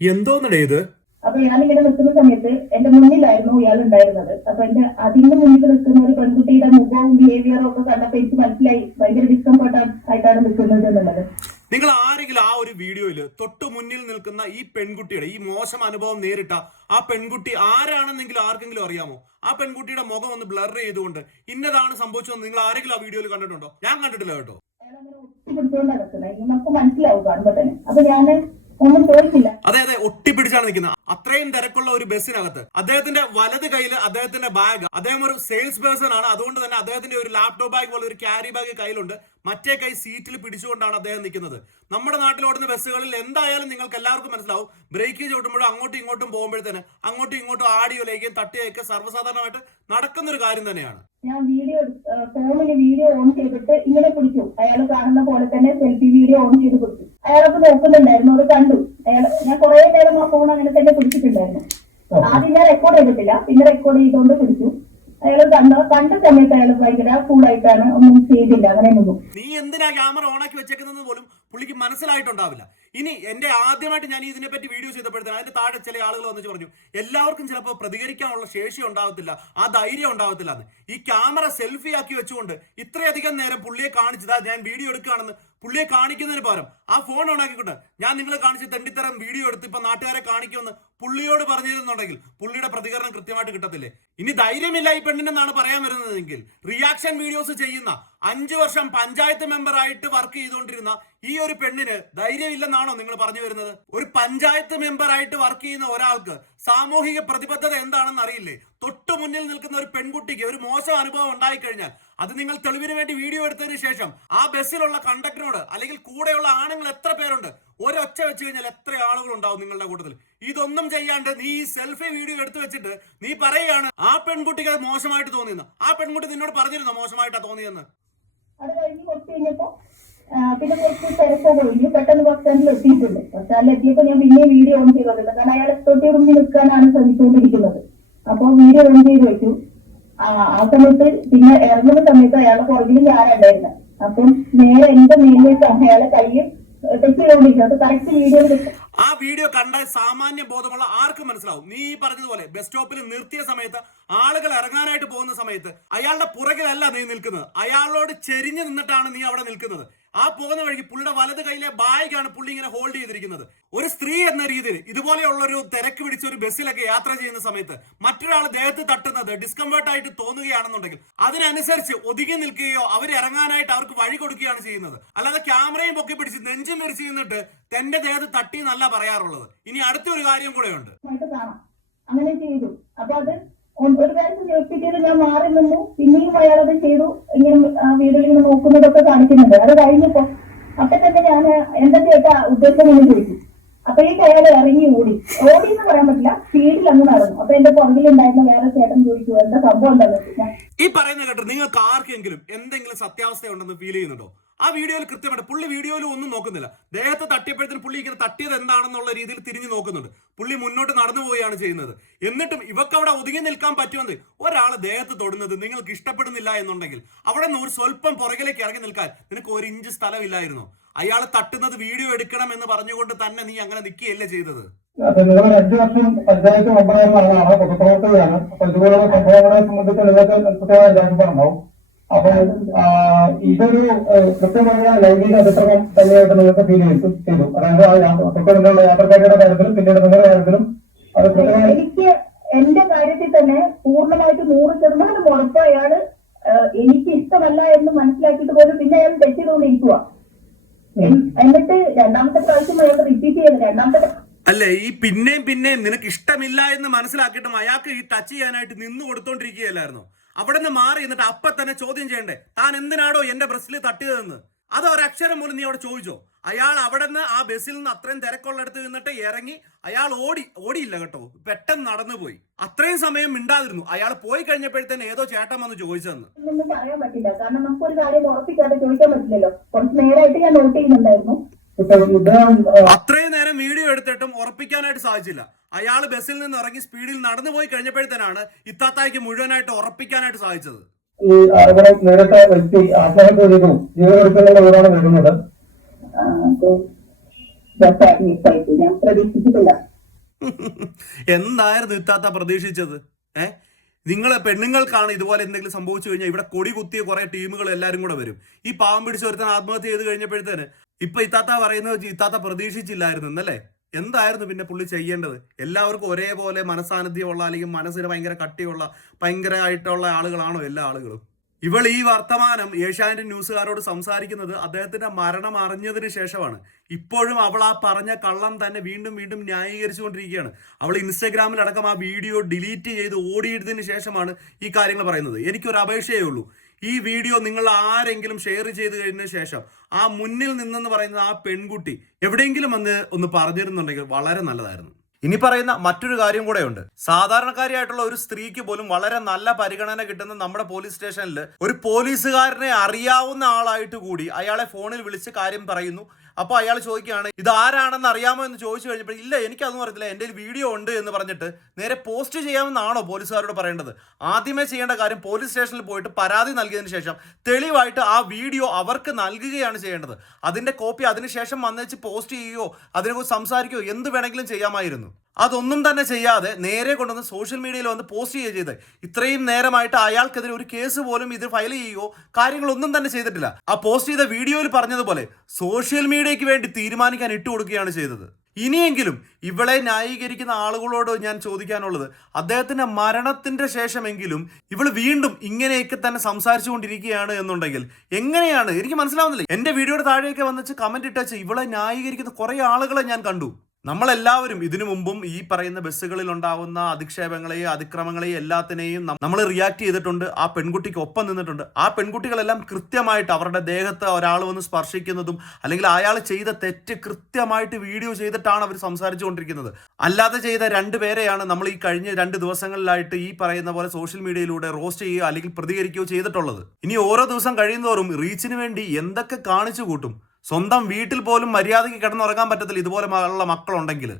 എന്തോന്നടേ ഇത്? അപ്പൊ ഞാനിങ്ങനെ നിൽക്കുന്ന സമയത്ത് എന്റെ മുന്നിലായിരുന്നു ഇയാൾ ഉണ്ടായിരുന്നത്. അപ്പൊ എന്റെ അതിന്റെ മുന്നിൽ നിൽക്കുന്ന ഒരു പെൺകുട്ടിയുടെ മുഖവും ബിഹേവിയറും ഒക്കെ കണ്ടപ്പോ എനിക്ക് മനസ്സിലായി ഭയങ്കര ഡിസ്കംഫർട്ട് ആയിട്ടാണ് നിൽക്കുന്നത് എന്നുള്ളത്. നിങ്ങൾ ആരെങ്കിലും ആ ഒരു വീഡിയോയിൽ തൊട്ടു മുന്നിൽ നിൽക്കുന്ന ഈ പെൺകുട്ടിയുടെ ഈ മോശം അനുഭവം നേരിട്ട ആ പെൺകുട്ടി ആരാണെന്നെങ്കിലും ആർക്കെങ്കിലും അറിയാമോ? ആ പെൺകുട്ടിയുടെ മുഖം ഒന്ന് ബ്ലർ ചെയ്തുകൊണ്ട് ഇന്നതാണ് സംഭവിച്ചതെന്ന് നിങ്ങൾ ആരെങ്കിലും ആ വീഡിയോയിൽ കണ്ടിട്ടുണ്ടോ? ഞാൻ കണ്ടിട്ടില്ല കേട്ടോ. മനസ്സിലാവും കാണുമ്പോ തന്നെ. അപ്പൊ ഞാൻ അതെ അതെ ഒട്ടിപ്പിടിച്ചാണ് നിൽക്കുന്നത്. അത്രയും തിരക്കുള്ള ഒരു ബസ്സിനകത്ത് അദ്ദേഹത്തിന്റെ വലത് കയ്യിൽ അദ്ദേഹത്തിന്റെ ബാഗ് അദ്ദേഹം ഒരു സെയിൽസ് പേഴ്സൺ ആണ്. അതുകൊണ്ട് തന്നെ അദ്ദേഹത്തിന്റെ ഒരു ലാപ്ടോപ്പ് ബാഗ് പോലെ ഒരു ക്യാരി ബാഗ് കയ്യിലുണ്ട്. മറ്റേ കൈ സീറ്റിൽ പിടിച്ചുകൊണ്ടാണ് അദ്ദേഹം നിൽക്കുന്നത്. നമ്മുടെ നാട്ടിൽ ഓടുന്ന ബസ്സുകളിൽ എന്തായാലും നിങ്ങൾക്ക് എല്ലാവർക്കും മനസ്സിലാവും. ബ്രേക്ക് ചവിട്ടുമ്പോഴും അങ്ങോട്ടും ഇങ്ങോട്ടും പോകുമ്പോഴത്തേന് അങ്ങോട്ടും ഇങ്ങോട്ടും ആടിയോലേക്കും തട്ടിയൊക്കെ സർവസാധാരണമായിട്ട് നടക്കുന്ന ഒരു കാര്യം തന്നെയാണ്. ഞാൻ വീഡിയോ ഫോണിൽ വീഡിയോ ഓൺ ചെയ്തിട്ട് ഇങ്ങനെ പിടിച്ചു അയാൾ കാണുന്ന പോലെ തന്നെ സെൽഫി വീഡിയോ ഓൺ ചെയ്ത് പിടിച്ചു അയാളൊക്കെ നോക്കുന്നുണ്ടായിരുന്നു അത് കണ്ടു. അയാൾ ഞാൻ കുറെ നേരം ആ ഫോൺ അങ്ങനെ തന്നെ പിടിച്ചിട്ടുണ്ടായിരുന്നു. ആദ്യം ഞാൻ റെക്കോർഡ് ചെയ്തിട്ടില്ല. പിന്നെ റെക്കോർഡ് ചെയ്തുകൊണ്ട് പിടിച്ചു. അയാൾ കണ്ട കണ്ട സമയത്ത് അയാൾ ഭയങ്കര കൂളായിട്ടാണ് ഒന്നും ചെയ്തില്ല. അങ്ങനെ നീ എന്തിനാ ക്യാമറ ഓൺ ആക്കി വെച്ചേക്കുന്നത് പോലും പുള്ളിക്ക് മനസ്സിലായിട്ടുണ്ടാവില്ല. ഇനി എന്റെ ആദ്യമായിട്ട് ഞാൻ ഇതിനെപ്പറ്റി വീഡിയോ ചെയ്തപ്പോഴത്തേന് അതിന്റെ താഴെ ചില ആളുകൾ വന്നിട്ട് പറഞ്ഞു എല്ലാവർക്കും ചിലപ്പോൾ പ്രതികരിക്കാനുള്ള ശേഷി ഉണ്ടാവത്തില്ല ആ ധൈര്യം ഉണ്ടാവത്തില്ല എന്ന് ഈ ക്യാമറ സെൽഫി ആക്കി വെച്ചുകൊണ്ട് ഇത്രയധികം നേരം പുള്ളിയെ കാണിച്ചതാ ഞാൻ വീഡിയോ എടുക്കുകയാണെന്ന് പുള്ളിയെ കാണിക്കുന്നതിന് പകരം. ആ ഫോൺ ഓണാക്കിക്കൊണ്ട് ഞാൻ നിങ്ങളെ കാണിച്ച് തെണ്ടിത്തരം വീഡിയോ എടുത്ത് ഇപ്പൊ നാട്ടുകാരെ കാണിക്കുമെന്ന് പുള്ളിയോട് പറഞ്ഞിരുന്നുണ്ടെങ്കിൽ പുള്ളിയുടെ പ്രതികരണം കൃത്യമായിട്ട് കിട്ടത്തില്ലേ? ഇനി ധൈര്യമില്ല ഈ പെണ്ണിനെന്നാണ് പറയാൻ വരുന്നതെങ്കിൽ റിയാക്ഷൻ വീഡിയോസ് ചെയ്യുന്ന അഞ്ചു വർഷം പഞ്ചായത്ത് മെമ്പറായിട്ട് വർക്ക് ചെയ്തുകൊണ്ടിരുന്ന ഈ ഒരു പെണ്ണിന് ധൈര്യമില്ലെന്നാണോ നിങ്ങൾ പറഞ്ഞു വരുന്നത്? ഒരു പഞ്ചായത്ത് മെമ്പറായിട്ട് വർക്ക് ചെയ്യുന്ന ഒരാൾക്ക് സാമൂഹിക പ്രതിബദ്ധത എന്താണെന്ന് അറിയില്ലേ? തൊട്ടു മുന്നിൽ നിൽക്കുന്ന ഒരു പെൺകുട്ടിക്ക് ഒരു മോശം അനുഭവം ഉണ്ടായിക്കഴിഞ്ഞാൽ അത് നിങ്ങൾ തെളിവിന് വേണ്ടി വീഡിയോ എടുത്തതിന് ശേഷം ആ ബസ്സിലുള്ള കണ്ടക്ടറിനോട് അല്ലെങ്കിൽ കൂടെയുള്ള ആണുങ്ങൾ എത്ര പേരുണ്ട് ഒരൊച്ച വെച്ച് കഴിഞ്ഞാൽ എത്ര ആളുകൾ ഉണ്ടാവും നിങ്ങളുടെ കൂട്ടത്തിൽ? ഇതൊന്നും ചെയ്യാണ്ട് നീ ഈ സെൽഫി വീഡിയോ എടുത്തു വെച്ചിട്ട് നീ പറയുകയാണ് ആ പെൺകുട്ടിക്ക് അത് മോശമായിട്ട് തോന്നിയെന്ന്. ആ പെൺകുട്ടി നിന്നോട് പറഞ്ഞിരുന്നോ മോശമായിട്ടാ തോന്നിയെന്ന്? അത് കഴിഞ്ഞ് കുറച്ച് കഴിഞ്ഞപ്പോ പിന്നെ കുറച്ച് തിരക്കൊക്കെ കഴിഞ്ഞു പെട്ടെന്ന് ബസ് സ്റ്റാൻഡിൽ എത്തിയിട്ടുണ്ട്. ബസ് സ്റ്റാൻഡിൽ എത്തിയപ്പോ ഞാൻ പിന്നെ വീഡിയോ ഓൺ ചെയ്തോണ്ടില്ല കാരണം അയാൾ എത്തോട്ടി ഉറങ്ങി നിൽക്കാനാണ് ശ്രമിച്ചുകൊണ്ടിരിക്കുന്നത്. അപ്പോൾ വീഡിയോ ഓൺ ചെയ്ത് വെച്ചു. ആ സമയത്ത് പിന്നെ ഇറങ്ങുന്ന സമയത്ത് അയാളുടെ പുറകിൽ ഞാനുണ്ടായിരുന്നു അപ്പം നേരെ എന്റെ മേലിലേക്ക് അയാളെ കറക്റ്റ് വീഡിയോയിൽ ആ വീഡിയോ കണ്ട സാമാന്യ ബോധമുള്ള ആർക്കും മനസ്സിലാവും. നീ പറഞ്ഞതുപോലെ ബസ് സ്റ്റോപ്പിൽ നിർത്തിയ സമയത്ത് ആളുകൾ ഇറങ്ങാനായിട്ട് പോകുന്ന സമയത്ത് അയാളുടെ പുറകിലല്ല നീ നിൽക്കുന്നത്. അയാളോട് ചെരിഞ്ഞു നിന്നിട്ടാണ് നീ അവിടെ നിൽക്കുന്നത്. ആ പോകുന്ന വഴിക്ക് പുള്ളിയുടെ വലത് കൈയിലെ ബാഗാണ് പുള്ളി ഇങ്ങനെ ഹോൾഡ് ചെയ്തിരിക്കുന്നത്. ഒരു സ്ത്രീ എന്ന രീതിയിൽ ഇതുപോലെയുള്ള ഒരു തിരക്ക് പിടിച്ച ഒരു ബസ്സിലൊക്കെ യാത്ര ചെയ്യുന്ന സമയത്ത് മറ്റൊരാൾ ദേഹത്ത് തട്ടുന്നത് ഡിസ്കംഫർട്ട് ആയിട്ട് തോന്നുകയാണെന്നുണ്ടെങ്കിൽ അതിനനുസരിച്ച് ഒതുങ്ങി നിൽക്കുകയോ അവർ ഇറങ്ങാനായിട്ട് അവർക്ക് വഴി കൊടുക്കുകയാണ് ചെയ്യുന്നത്. അല്ലാതെ ക്യാമറയും പൊക്കി പിടിച്ച് നെഞ്ചും വിരിച്ച് നിന്നിട്ട് തന്റെ ദേഹത്ത് തട്ടി എന്നല്ല പറയാറുള്ളത്. ഇനി അടുത്തൊരു കാര്യം കൂടെയുണ്ട് അങ്ങനെ ചെയ്തു. അപ്പൊ അത് ഒരു പ്രാവശ്യം പിറ്റേത് ഞാൻ മാറി നിന്നു. പിന്നെയും അയാൾ അത് ചെയ്തു. ഇങ്ങനെ ആ വീഡിയോയിൽ ഇങ്ങനെ നോക്കുന്നതൊക്കെ കാണിക്കുന്നുണ്ട്. അത് കഴിഞ്ഞപ്പോ അപ്പൊ തന്നെ ഞാൻ എന്താ ചേട്ടാ ഉദ്ദേശം എന്ന് ചോദിച്ചു. അപ്പോഴേക്ക് അയാൾ ഇറങ്ങി ഓടി. ഓടി എന്ന് പറയാൻ പറ്റില്ല. സ്പീഡിൽ അങ്ങ് നടന്നു. അപ്പൊ എന്റെ പുറകിലുണ്ടായിരുന്ന വേറെ ചേട്ടൻ ചോദിച്ചു എന്താ സംഭവം എന്താ ഈ പറയുന്ന കേട്ടോ നിങ്ങൾക്ക് ആർക്കെങ്കിലും എന്തെങ്കിലും സത്യാവസ്ഥ ഉണ്ടെന്ന് ഫീൽ ചെയ്യുന്നുണ്ടോ? ആ വീഡിയോയിൽ കൃത്യമായിട്ട് പുള്ളി വീഡിയോയിൽ ഒന്നും നോക്കുന്നില്ല. ദേഹത്തെ തട്ടിയപ്പോഴത്തേന് പുള്ളി ഇങ്ങനെ തട്ടിയത് എന്താണെന്നുള്ള രീതിയിൽ തിരിഞ്ഞു നോക്കുന്നുണ്ട്. പുള്ളി മുന്നോട്ട് നടന്നു പോവുകയാണ് ചെയ്യുന്നത്. എന്നിട്ടും ഇവക്ക് അവിടെ ഒതുങ്ങി നിൽക്കാൻ പറ്റുമെന്ന് ഒരാൾ ദേഹത്ത് തൊടുന്നത് നിങ്ങൾക്ക് ഇഷ്ടപ്പെടുന്നില്ല എന്നുണ്ടെങ്കിൽ അവിടെ നിന്ന് ഒരു സ്വല്പം പുറകിലേക്ക് ഇറങ്ങി നിൽക്കാൻ നിനക്ക് ഒരു ഇഞ്ച് സ്ഥലമില്ലായിരുന്നു. അയാൾ തട്ടുന്നത് വീഡിയോ എടുക്കണം എന്ന് പറഞ്ഞുകൊണ്ട് തന്നെ നീ അങ്ങനെ നിൽക്കുകയല്ലേ ചെയ്തത്? പഞ്ചായത്ത് സംഭവങ്ങളെ അപ്പൊ ആ, ഇതൊരു കൃത്യമായ ലൈംഗിക അതിക്രമം തന്നെയായിട്ട് നിങ്ങൾക്ക് ഫീൽ ചെയ്തു ചെയ്തു. അതായത് തൊട്ട് മുന്നിലുള്ള യാത്രക്കാരുടെ കാര്യത്തിലും പിന്നീട് നിങ്ങളുടെ കാര്യത്തിലും അത് കൃത്യമായി എനിക്ക് എന്റെ കാര്യത്തിൽ തന്നെ പൂർണമായിട്ട് നൂറ് ശതമാനം ഉറപ്പ് അയാൾ എനിക്ക് ഇഷ്ടമല്ല എന്ന് മനസ്സിലാക്കിയിട്ട് പോലും പിന്നെ അയാൾ തെറ്റ് ചെയ്തുകൊണ്ടിരിക്കുക എന്നിട്ട് രണ്ടാമത്തെ പ്രാവശ്യം അയാൾ റിപ്പീറ്റ് ചെയ്യുന്നത് രണ്ടാമത്തെ അല്ലേ ഈ പിന്നെയും പിന്നെയും നിനക്ക് ഇഷ്ടമില്ല എന്ന് മനസ്സിലാക്കിയിട്ടും അയാൾക്ക് ഈ ടച്ച് ചെയ്യാനായിട്ട് നിന്ന് കൊടുത്തോണ്ടിരിക്കുകയല്ലായിരുന്നു? അവിടെ നിന്ന് മാറി എന്നിട്ട് അപ്പൊ തന്നെ ചോദ്യം ചെയ്യണ്ടേ? താൻ എന്തിനാടോ എന്റെ ബ്രസ്സിൽ തട്ടിയതെന്ന്? അത് ഒരക്ഷരം പോലും നീ അവിടെ ചോദിച്ചോ? അയാൾ അവിടെ നിന്ന് ആ ബസ്സിൽ നിന്ന് അത്രയും തിരക്കുള്ളിടത്ത് നിന്നിട്ട് ഇറങ്ങി അയാൾ ഓടി ഓടിയില്ല കേട്ടോ. പെട്ടെന്ന് നടന്നു പോയി. അത്രയും സമയം മിണ്ടാതിരുന്നു. അയാൾ പോയി കഴിഞ്ഞപ്പോഴത്തേന് ഏതോ ചേട്ടൻ വന്ന് ചോദിച്ചതെന്ന്. പറയാൻ പറ്റില്ല. കാരണം നമുക്ക് ഒരു കാര്യം ഉറപ്പിക്കാതെ ചോദിക്കാൻ പറ്റില്ലല്ലോ. കുറച്ച് നേരമായിട്ട് ഞാൻ നോട്ട് ചെയ്യുന്നുണ്ടായിരുന്നു. അത്രയും നേരം വീഡിയോ എടുത്തിട്ടും ഉറപ്പിക്കാനായിട്ട് സാധിച്ചില്ല. അയാൾ ബസ്സിൽ നിന്ന് ഇറങ്ങി സ്പീഡിൽ നടന്നു പോയി കഴിഞ്ഞപ്പോഴത്തേനാണ് ഇത്താത്തായിക്ക് മുഴുവനായിട്ട് ഉറപ്പിക്കാനായിട്ട് സാധിച്ചത്. ഈ ഇവിടെ നേരത്തെ വ്യക്തി ആത്മഹത്യ ചെയ്തു അപ്പൊ ഇതൊക്കെ മിസ്സായിട്ട് ഞാൻ പ്രതീക്ഷിച്ചിട്ടില്ല. എന്തായിരുന്നു ഇത്താത്ത പ്രതീക്ഷിച്ചത്? ഏ? നിങ്ങളെ പെണ്ണുങ്ങൾക്കാണ് ഇതുപോലെ എന്തെങ്കിലും സംഭവിച്ചു കഴിഞ്ഞാൽ ഇവിടെ കൊടി കുത്തിയ കുറെ ടീമുകൾ എല്ലാവരും കൂടെ വരും. ഈ പാവം പിടിച്ച ഒരുത്തൻ ആത്മഹത്യ ചെയ്ത് കഴിഞ്ഞപ്പോഴത്തേന് ഇപ്പൊ ഇത്താത്ത പറയുന്നത് ഇത്താത്ത പ്രതീക്ഷിച്ചില്ലായിരുന്നു എന്നല്ലേ? എന്തായിരുന്നു പിന്നെ പുള്ളി ചെയ്യേണ്ടത്? എല്ലാവർക്കും ഒരേപോലെ മനസാന്നിധ്യമുള്ള അല്ലെങ്കിൽ മനസ്സിന് ഭയങ്കര കട്ടിയുള്ള ഭയങ്കരമായിട്ടുള്ള ആളുകളാണോ എല്ലാ ആളുകളും? ഇവൾ ഈ വർത്തമാനം ഏഷ്യാനെറ്റ് ന്യൂസുകാരോട് സംസാരിക്കുന്നത് അദ്ദേഹത്തിന്റെ മരണം അറിഞ്ഞതിന് ശേഷമാണ്. ഇപ്പോഴും അവൾ ആ പറഞ്ഞ കള്ളം തന്നെ വീണ്ടും വീണ്ടും ന്യായീകരിച്ചുകൊണ്ടിരിക്കുകയാണ്. അവൾ ഇൻസ്റ്റഗ്രാമിലടക്കം ആ വീഡിയോ ഡിലീറ്റ് ചെയ്ത് ഓടിയിട്ടതിന് ശേഷമാണ് ഈ കാര്യങ്ങൾ പറയുന്നത്. എനിക്കൊരു അപേക്ഷയേ ഉള്ളൂ. ഈ വീഡിയോ നിങ്ങൾ ആരെങ്കിലും ഷെയർ ചെയ്ത് കഴിഞ്ഞ ശേഷം ആ മുന്നിൽ നിന്നെന്ന് പറയുന്നത് ആ പെൺകുട്ടി എവിടെയെങ്കിലും വന്ന് ഒന്ന് പറഞ്ഞിരുന്നുണ്ടെങ്കിൽ വളരെ നല്ലതായിരുന്നു. ഇനി പറയുന്ന മറ്റൊരു കാര്യം കൂടെയുണ്ട് സാധാരണക്കാരിയായിട്ടുള്ള ഒരു സ്ത്രീക്ക് പോലും വളരെ നല്ല പരിഗണന കിട്ടുന്ന നമ്മുടെ പോലീസ് സ്റ്റേഷനിൽ ഒരു പോലീസുകാരനെ അറിയാവുന്ന ആളായിട്ട് കൂടി അയാളെ ഫോണിൽ വിളിച്ച് കാര്യം പറയുന്നു. അപ്പോൾ അയാൾ ചോദിക്കുകയാണ് ഇത് ആരാണെന്ന് അറിയാമോ? എന്ന് ചോദിച്ചു കഴിഞ്ഞപ്പോൾ ഇല്ല എനിക്കതൊന്നും അറിയത്തില്ല. എന്റെ വീഡിയോ ഉണ്ട് എന്ന് പറഞ്ഞിട്ട് നേരെ പോസ്റ്റ് ചെയ്യാമെന്നാണോ പോലീസുകാരോട് പറയേണ്ടത്? ആദ്യമേ ചെയ്യേണ്ട കാര്യം പോലീസ് സ്റ്റേഷനിൽ പോയിട്ട് പരാതി നൽകിയതിന് ശേഷം തെളിവായിട്ട് ആ വീഡിയോ അവർക്ക് നൽകുകയാണ് ചെയ്യേണ്ടത്. അതിന്റെ കോപ്പി അതിനുശേഷം വന്നേച്ച് പോസ്റ്റ് ചെയ്യുകയോ അതിനെക്കുറിച്ച് സംസാരിക്കുകയോ എന്ത് വേണമെങ്കിലും ചെയ്യാമായിരുന്നു. അതൊന്നും തന്നെ ചെയ്യാതെ നേരെ കൊണ്ടുവന്ന് സോഷ്യൽ മീഡിയയിൽ വന്ന് പോസ്റ്റ് ചെയ്യുക ചെയ്ത്. ഇത്രയും നേരമായിട്ട് അയാൾക്കെതിരെ ഒരു കേസ് പോലും ഇത് ഫയൽ ചെയ്യുകയോ കാര്യങ്ങളൊന്നും തന്നെ ചെയ്തിട്ടില്ല. ആ പോസ്റ്റ് ചെയ്ത വീഡിയോയിൽ പറഞ്ഞതുപോലെ സോഷ്യൽ മീഡിയയ്ക്ക് വേണ്ടി തീരുമാനിക്കാൻ ഇട്ടുകൊടുക്കുകയാണ് ചെയ്തത്. ഇനിയെങ്കിലും ഇവളെ ന്യായീകരിക്കുന്ന ആളുകളോട് ഞാൻ ചോദിക്കാനുള്ളത് അദ്ദേഹത്തിന്റെ മരണത്തിന്റെ ശേഷമെങ്കിലും ഇവൾ വീണ്ടും ഇങ്ങനെയൊക്കെ തന്നെ സംസാരിച്ചുകൊണ്ടിരിക്കുകയാണ് എന്നുണ്ടെങ്കിൽ എങ്ങനെയാണ്? എനിക്ക് മനസ്സിലാവുന്നില്ല. എന്റെ വീഡിയോയുടെ താഴെയൊക്കെ വന്നിച്ച് കമന്റ് ഇട്ടച്ച് ഇവളെ ന്യായീകരിക്കുന്ന കുറെ ആളുകളെ ഞാൻ കണ്ടു. നമ്മളെല്ലാവരും ഇതിനു മുമ്പും ഈ പറയുന്ന ബസ്സുകളിൽ ഉണ്ടാകുന്ന അധിക്ഷേപങ്ങളെയും അതിക്രമങ്ങളെയും എല്ലാത്തിനെയും നമ്മൾ റിയാക്ട് ചെയ്തിട്ടുണ്ട്. ആ പെൺകുട്ടിക്ക് ഒപ്പം നിന്നിട്ടുണ്ട്. ആ പെൺകുട്ടികളെല്ലാം കൃത്യമായിട്ട് അവരുടെ ദേഹത്ത് ഒരാൾ വന്ന് സ്പർശിക്കുന്നതും അല്ലെങ്കിൽ അയാൾ ചെയ്ത തെറ്റ് കൃത്യമായിട്ട് വീഡിയോ ചെയ്തിട്ടാണ് അവർ സംസാരിച്ചു കൊണ്ടിരിക്കുന്നത് അല്ലാതെ ചെയ്ത രണ്ട് പേരെയാണ് നമ്മൾ ഈ കഴിഞ്ഞ രണ്ട് ദിവസങ്ങളിലായിട്ട് ഈ പറയുന്ന പോലെ സോഷ്യൽ മീഡിയയിലൂടെ റോസ്റ്റ് ചെയ്യുകയോ അല്ലെങ്കിൽ പ്രതികരിക്കുകയോ ചെയ്തിട്ടുള്ളത്. ഇനി ഓരോ ദിവസം കഴിയുന്നതോറും റീച്ചിന് വേണ്ടി എന്തൊക്കെ കാണിച്ചു കൂട്ടും? സ്വന്തം വീട്ടിൽ പോലും മര്യാദയ്ക്ക് കിടന്നുറങ്ങാൻ പറ്റത്തില്ല ഇതുപോലെ ഉള്ള മക്കളുണ്ടെങ്കിൽ